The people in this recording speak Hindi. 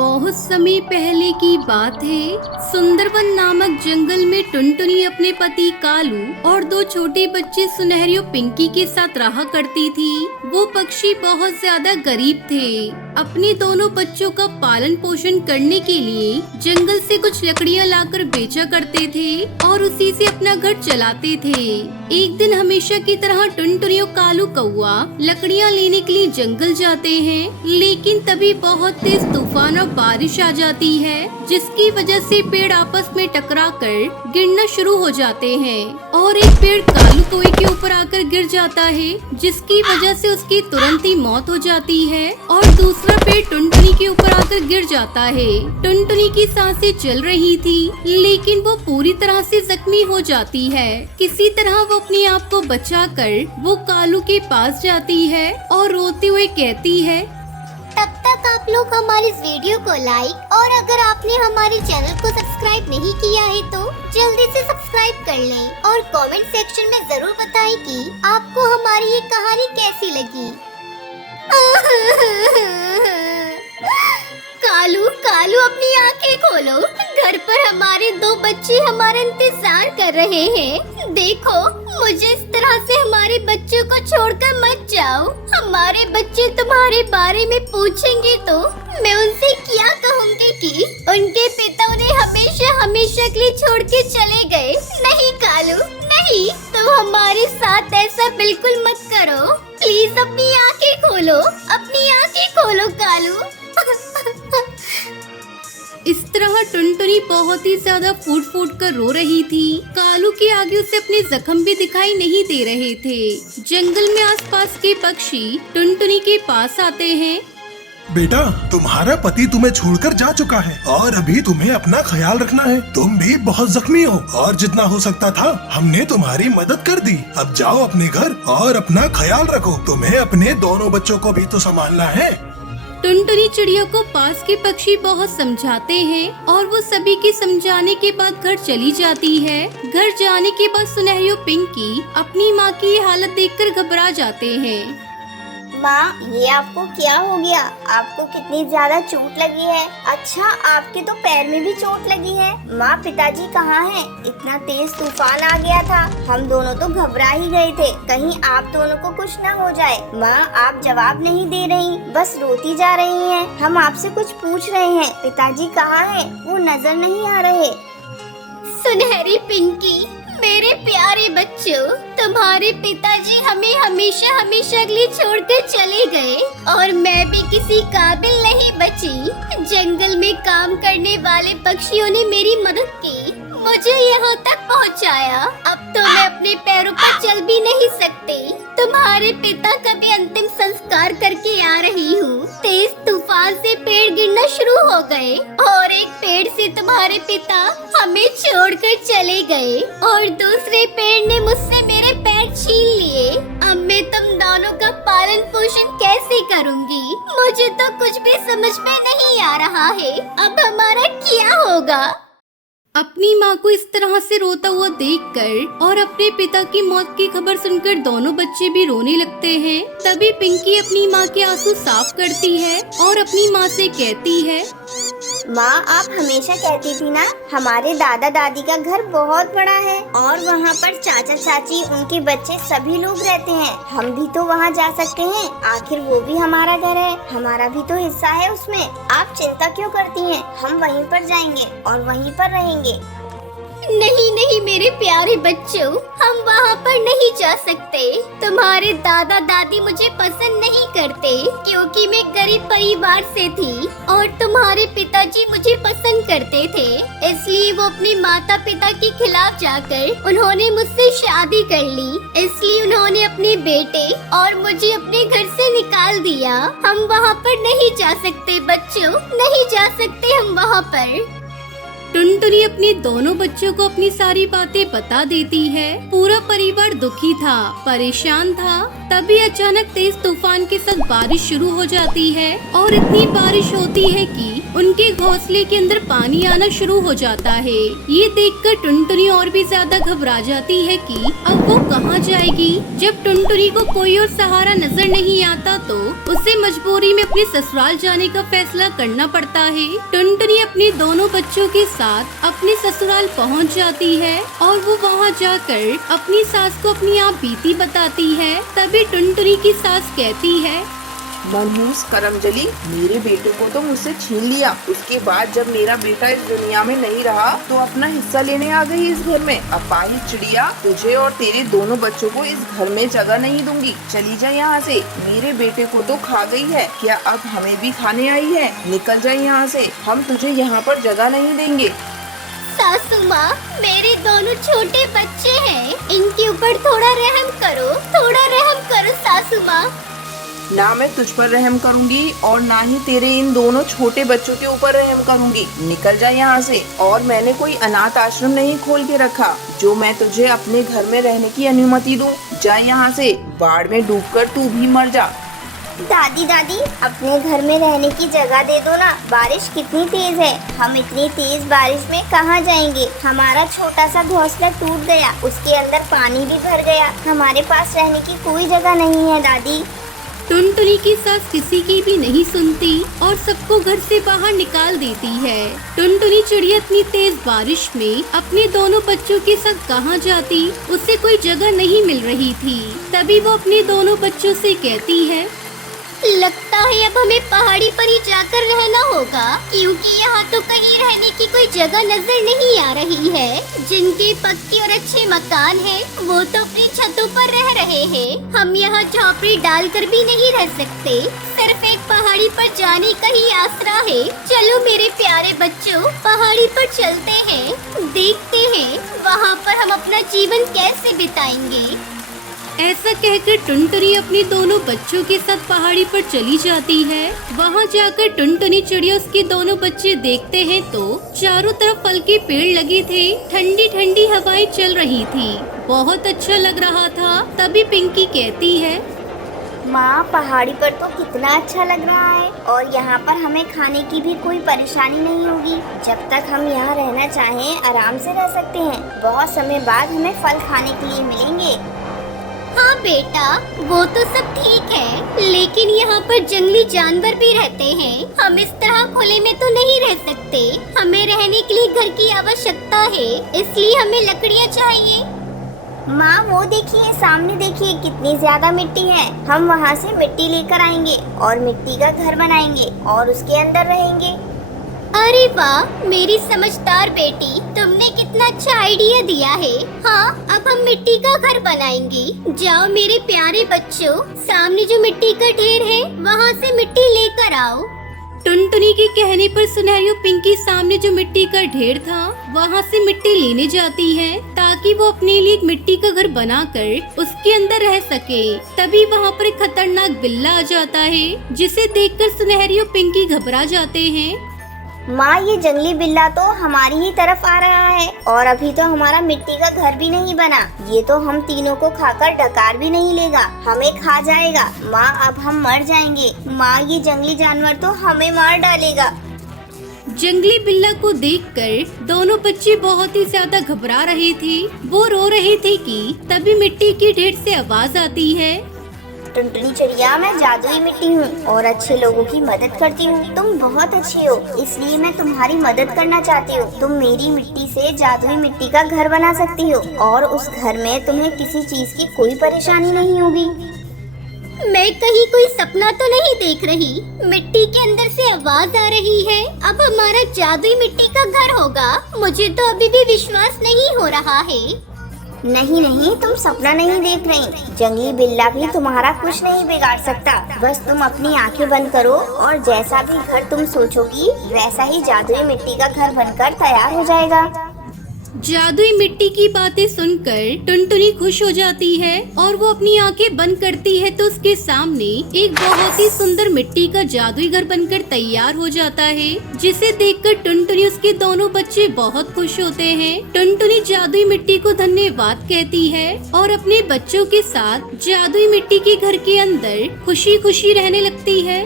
बहुत समय पहले की बात है। सुंदरवन नामक जंगल में टुनटुनी अपने पति कालू और दो छोटे बच्चे सुनहरी और पिंकी के साथ रहा करती थी। वो पक्षी बहुत ज्यादा गरीब थे। अपने दोनों बच्चों का पालन पोषण करने के लिए जंगल से कुछ लकड़ियां लाकर बेचा करते थे और उसी से अपना घर चलाते थे। एक दिन हमेशा की तरह टुनटुनी और कालू कौआ लकड़ियां लेने के लिए जंगल जाते हैं, लेकिन तभी बहुत तेज तूफान और बारिश आ जाती है, जिसकी वजह से पेड़ आपस में टकराकर गिरना शुरू हो जाते हैं और एक पेड़ कालू कौए के ऊपर आकर गिर जाता है, जिसकी वजह से उसकी तुरंत ही मौत हो जाती है और दूसरा पेड़ टुनटुनी के ऊपर आकर गिर जाता है। टुनटुनी की सांसें चल रही थी, लेकिन वो पूरी तरह से जख्मी हो जाती है। किसी तरह वो अपने आप को बचाकर वो कालू के पास जाती है और रोते हुए कहती है, तब तक आप लोग हमारे इस वीडियो को लाइक और अगर आपने हमारे चैनल को सब्सक्राइब नहीं किया है तो जल्दी से सब्सक्राइब कर लें और कमेंट सेक्शन में जरूर बताएं कि आपको हमारी ये कहानी कैसी लगी। कालू कालू अपनी आंखें खोलो, घर पर हमारे दो बच्चे हमारा इंतजार कर रहे हैं। देखो, मुझे इस तरह से हमारे बच्चों को छोड़कर मत जाओ। हमारे बच्चे तुम्हारे बारे में पूछेंगे तो मैं उनसे क्या कहूँगी कि उनके पिता उन्हें हमेशा हमेशा के लिए छोड़ के चले गए। नहीं कालू, नहीं, तुम हमारे साथ ऐसा बिल्कुल मत करो। प्लीज अपनी आंखें खोलो, अपनी आंखें खोलो कालू। इस तरह टुनटुनी बहुत ही ज्यादा फूट फूट कर रो रही थी। कालू के आगे उसे अपने जख्म भी दिखाई नहीं दे रहे थे। जंगल में आसपास के पक्षी टुनटुनी के पास आते हैं। बेटा, तुम्हारा पति तुम्हें छोड़कर जा चुका है और अभी तुम्हें अपना ख्याल रखना है। तुम भी बहुत जख्मी हो और जितना हो सकता था हमने तुम्हारी मदद कर दी। अब जाओ अपने घर और अपना ख्याल रखो। तुम्हें अपने दोनों बच्चों को भी तो संभालना है। टुनटुनी चिड़िया को पास के पक्षी बहुत समझाते हैं और वो सभी के समझाने के बाद घर चली जाती है। घर जाने के बाद सुनहरी और पिंकी अपनी माँ की ये हालत देखकर घबरा जाते हैं। माँ, ये आपको क्या हो गया? आपको कितनी ज्यादा चोट लगी है? अच्छा, आपके तो पैर में भी चोट लगी है। माँ, पिताजी कहाँ हैं? इतना तेज तूफान आ गया था, हम दोनों तो घबरा ही गए थे, कहीं आप दोनों को कुछ न हो जाए। माँ, आप जवाब नहीं दे रही, बस रोती जा रही हैं। हम आपसे कुछ पूछ रहे हैं, पिताजी कहाँ हैं? वो नजर नहीं आ रहे। सुनहरी, पिंकी, मेरे प्यारे बच्चों, तुम्हारे पिताजी हमें हमेशा हमेशा के लिए छोड़कर चले गए और मैं भी किसी काबिल नहीं बची। जंगल में काम करने वाले पक्षियों ने मेरी मदद की, मुझे यहाँ तक पहुँचाया। अब तो मैं अपने पैरों पर चल भी नहीं सकती। तुम्हारे पिता का भी अंतिम संस्कार करके आ रही हूँ। तेज तूफान से पेड़ गिरना शुरू हो गए और एक पेड़ से तुम्हारे पिता हमें छोड़कर चले गए और दूसरे पेड़ ने मुझसे मेरे पैर छीन लिए। अब मैं तुम दोनों का पालन पोषण कैसे करूँगी? मुझे तो कुछ भी समझ में नहीं आ रहा है। अब हमारा क्या होगा? अपनी माँ को इस तरह से रोता हुआ देखकर और अपने पिता की मौत की खबर सुनकर दोनों बच्चे भी रोने लगते हैं। तभी पिंकी अपनी माँ के आंसू साफ करती है और अपनी माँ से कहती है, माँ, आप हमेशा कहती थी ना, हमारे दादा दादी का घर बहुत बड़ा है और वहाँ पर चाचा चाची, उनके बच्चे, सभी लोग रहते हैं। हम भी तो वहाँ जा सकते हैं, आखिर वो भी हमारा घर है, हमारा भी तो हिस्सा है उसमें। आप चिंता क्यों करती हैं? हम वहीं पर जाएंगे और वहीं पर रहेंगे। नहीं नहीं मेरे प्यारे बच्चों, हम वहाँ पर नहीं जा सकते। तुम्हारे दादा दादी मुझे पसंद नहीं करते क्योंकि मैं गरीब परिवार से थी और तुम्हारे पिताजी मुझे पसंद करते थे, इसलिए वो अपने माता पिता के खिलाफ जाकर उन्होंने मुझसे शादी कर ली। इसलिए उन्होंने अपने बेटे और मुझे अपने घर से निकाल दिया। हम वहाँ पर नहीं जा सकते बच्चों, नहीं जा सकते हम वहाँ पर। टुनटुनी अपने दोनों बच्चों को अपनी सारी बातें बता देती है। पूरा परिवार दुखी था, परेशान था। तभी अचानक तेज तूफान के साथ बारिश शुरू हो जाती है और इतनी बारिश होती है कि उनके घोंसले के अंदर पानी आना शुरू हो जाता है। ये देखकर टुनटुनी और भी ज्यादा घबरा जाती है कि अब वो कहाँ जाएगी। जब टुनटुनी को कोई और सहारा नजर नहीं आता तो उसे मजबूरी में अपने ससुराल जाने का फैसला करना पड़ता है। टुनटुनी अपने दोनों बच्चों के साथ अपने ससुराल पहुंच जाती है और वो वहां जाकर अपनी सास को अपनी आप बीती बताती है। तभी टुनटुनी की सास कहती है, मनहूस करमजली, मेरे बेटे को तो मुझसे छीन लिया। उसके बाद जब मेरा बेटा इस दुनिया में नहीं रहा तो अपना हिस्सा लेने आ गई इस घर में। अपाहिज चिड़िया, तुझे और तेरे दोनों बच्चों को इस घर में जगह नहीं दूंगी। चली जा यहाँ से। मेरे बेटे को तो खा गई है, क्या अब हमें भी खाने आई है? निकल जा यहाँ से, हम तुझे यहाँ पर जगह नहीं देंगे। सासू माँ, मेरे दोनों छोटे बच्चे हैं, इनके ऊपर थोड़ा रहम करो, थोड़ा रहम करो सासू माँ। ना मैं तुझ पर रहम करूंगी और ना ही तेरे इन दोनों छोटे बच्चों के ऊपर रहम करूंगी। निकल जा यहाँ से। और मैंने कोई अनाथ आश्रम नहीं खोल के रखा जो मैं तुझे अपने घर में रहने की अनुमति दूं। जा यहाँ से, बाढ़ में डूबकर तू भी मर जा। दादी दादी, अपने घर में रहने की जगह दे दो ना। बारिश कितनी तेज है, हम इतनी तेज बारिश में कहाँ जाएंगे? हमारा छोटा सा घोंसला टूट गया, उसके अंदर पानी भी भर गया, हमारे पास रहने की कोई जगह नहीं है दादी। टुनटुनी की सास किसी की भी नहीं सुनती और सबको घर से बाहर निकाल देती है। टुनटुनी चिड़िया इतनी तेज बारिश में अपने दोनों बच्चों के साथ कहाँ जाती, उसे कोई जगह नहीं मिल रही थी। तभी वो अपने दोनों बच्चों से कहती है, लगता है अब हमें पहाड़ी पर ही जाकर रहना होगा, क्योंकि यहाँ तो कहीं रहने की कोई जगह नजर नहीं आ रही है। जिनके पक्के और अच्छे मकान हैं, वो तो अपनी छतों पर रह रहे हैं। हम यहाँ झोपड़ी डालकर भी नहीं रह सकते, सिर्फ एक पहाड़ी पर जाने का ही आसरा है। चलो मेरे प्यारे बच्चों, पहाड़ी पर चलते हैं, देखते हैं वहाँ पर हम अपना जीवन कैसे बिताएंगे। ऐसा कहकर टुनटुनी अपने दोनों बच्चों के साथ पहाड़ी पर चली जाती है। वहाँ जाकर टुनटुनी चिड़िया उसके दोनों बच्चे देखते हैं तो चारों तरफ फल के पेड़ लगे थे, ठंडी ठंडी हवाएं चल रही थी, बहुत अच्छा लग रहा था। तभी पिंकी कहती है, माँ, पहाड़ी पर तो कितना अच्छा लग रहा है और यहाँ पर हमें खाने की भी कोई परेशानी नहीं होगी। जब तक हम यहाँ रहना चाहें आराम से रह सकते हैं। बहुत समय बाद हमें फल खाने के लिए मिलेंगे। हाँ बेटा, वो तो सब ठीक है, लेकिन यहाँ पर जंगली जानवर भी रहते हैं। हम इस तरह खुले में तो नहीं रह सकते। हमें रहने के लिए घर की आवश्यकता है, इसलिए हमें लकड़ियाँ चाहिए। माँ, वो देखिए, सामने देखिए, कितनी ज्यादा मिट्टी है। हम वहाँ से मिट्टी लेकर आएंगे और मिट्टी का घर बनाएंगे और उसके अंदर रहेंगे। अरे वाह मेरी समझदार बेटी, तुमने कितना अच्छा आइडिया दिया है। हाँ, अब हम मिट्टी का घर बनाएंगे। जाओ मेरे प्यारे बच्चों, सामने जो मिट्टी का ढेर है वहाँ से मिट्टी लेकर आओ। टुनटुनी के कहने पर सुनहरी पिंकी सामने जो मिट्टी का ढेर था वहाँ से मिट्टी लेने जाती है ताकि वो अपने लिए एक मिट्टी का घर बनाकर उसके अंदर रह सके। तभी वहाँ पर एक खतरनाक बिल्ला आ जाता है, जिसे देखकर सुनहरी और पिंकी घबरा जाते हैं। माँ, ये जंगली बिल्ला तो हमारी ही तरफ आ रहा है और अभी तो हमारा मिट्टी का घर भी नहीं बना। ये तो हम तीनों को खाकर डकार भी नहीं लेगा, हमें खा जाएगा। माँ, अब हम मर जाएंगे। माँ, ये जंगली जानवर तो हमें मार डालेगा। जंगली बिल्ला को देखकर दोनों बच्चे बहुत ही ज्यादा घबरा रहे थे। वो रो रहे थे कि तभी मिट्टी के ढेर से आवाज आती है, टुनटुनी चिड़िया, मैं जादुई मिट्टी हूँ और अच्छे लोगों की मदद करती हूँ। तुम बहुत अच्छी हो, इसलिए मैं तुम्हारी मदद करना चाहती हूँ। तुम मेरी मिट्टी से जादुई मिट्टी का घर बना सकती हो और उस घर में तुम्हें किसी चीज की कोई परेशानी नहीं होगी। मैं कहीं कोई सपना तो नहीं देख रही। मिट्टी के अंदर से आवाज आ रही है, अब हमारा जादुई मिट्टी का घर होगा। मुझे तो अभी भी विश्वास नहीं हो रहा है। नहीं नहीं, तुम सपना नहीं देख रही। जंगली बिल्ला भी तुम्हारा कुछ नहीं बिगाड़ सकता। बस तुम अपनी आंखें बंद करो और जैसा भी घर तुम सोचोगी वैसा ही जादुई मिट्टी का घर बनकर तैयार हो जाएगा। जादुई मिट्टी की बातें सुनकर टुनटुनी खुश हो जाती है और वो अपनी आंखें बंद करती है तो उसके सामने एक बहुत ही सुंदर मिट्टी का जादुई घर बनकर तैयार हो जाता है, जिसे देखकर टुनटुनी उसके दोनों बच्चे बहुत खुश होते हैं। टुनटुनी जादुई मिट्टी को धन्यवाद कहती है और अपने बच्चों के साथ जादुई मिट्टी के घर के अंदर खुशी खुशी रहने लगती है।